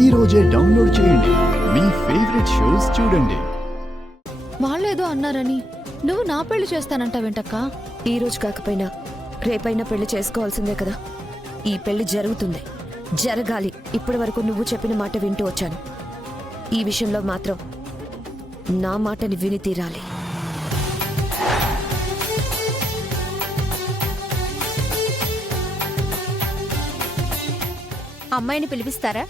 ఈ రోజే డౌన్లోడ్ చేయండి. మీ ఫేవరెట్ షోస్ చూడండి. వాళ్ళేదో అన్నారని నువ్వు నా పెళ్లి చేస్తానంటావేంటక్క? ఈ రోజు కాకపోయినా రేపైనా పెళ్లి చేసుకోవాల్సిందే కదా. ఈ పెళ్లి జరుగుతుంది, జరగాలి. ఇప్పటి వరకు నువ్వు చెప్పిన మాట వింటూ వచ్చాను. ఈ విషయంలో మాత్రం నా మాటని విని తీరాలి. అమ్మాయిని పిలిపిస్తారా?